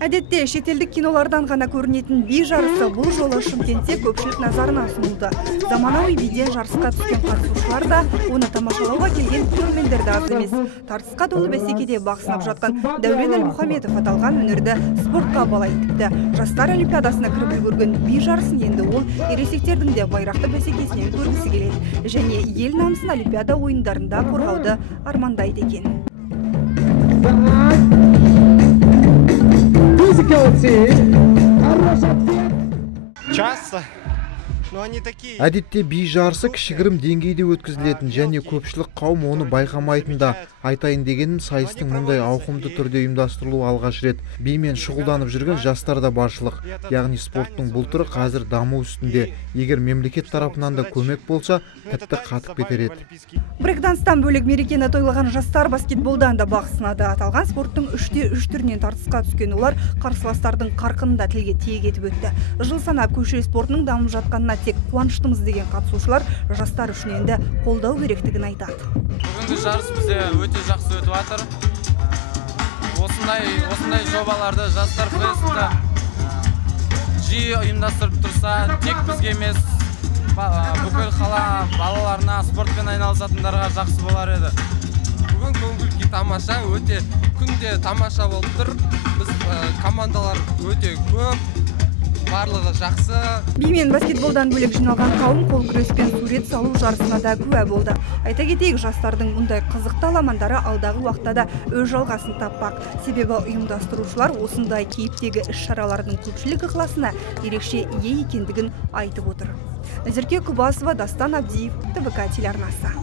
Әдетте шетелдік кинолардан ғана көрінетін би жарысы бұл жолы Шымкентте көпшілік назарына ұсынылды. Заманауи биден жарысқа түскен қатысушылар да, оны тамашалауға келген көрермендер де аз емес. Тартысқа толы бәсекеде бақ сынап жатқан Дәурен Әлмұхаметов аталған өнерді спортқа балайтыпты. Жастар олимпиадасына кіріп үлгерген би жарысын енді ол ересектердің де байрақты бәсекесінен көргісі келеді. Және ел намысын олимпиада ойындарында қорғауды армандайды екен. Часто. Но они такие. Әдетте би жарысы кішігірім деңгейде өткізілетін және көпшілік қауым оны байқамайтында. Айтайын дегенім, сайыстың мұндай ауқымды түрде ұйымдастырылуы алғаш рет. Бимен шұғылданып жүрген жастар да баршылық. Яғни спорттың бұл түрі қазір даму үстінде. Егер мемлекет тарапынан да көмек болса, тіпті қатып кетер еді. Брейкданстан бөлек мерекені тойлаған жастар баскетболдан да бақ сынады. Аталған спорттың 3-3 түрінен тартысқа түскен олар қарсыластардың қарқынында тілге тиек етіп өтті. Жыл санап көше спортының дамып жатқанына тек қуаныштымыз деген қатысушылар жастар үшін енді қолдау керектігін айтады. Бүгінгі жарыс бізде өте жақсы өтіп жатыр. Осындай жобаларды жастар фестті жиі ұйымдастырып тұрса, тек бізге емес, бүкіл қала балаларына спортпен айналысатындарға жақсы болар еді. Бүгін көңіл-күй тамаша, өте күнде тамаша болып тұр. Біз командалар өте көп, барлығы жақсы. Би мен баскетболдан бөлек жиналған қауым қол күреспен сурет салу жарысына да куә болды. Айта кетейік, жастардың мұндай қызықты аламандары алдағы уақытта да өз жалғасын таппақ. Себебі ұйымдастырушылар осындай кейіптегі іс-шаралардың көпшілік ықыласына ерекше ие екендігін айтып отыр. Назерке Кубасова, Дастан Абдиев, ТВК телеарнасы.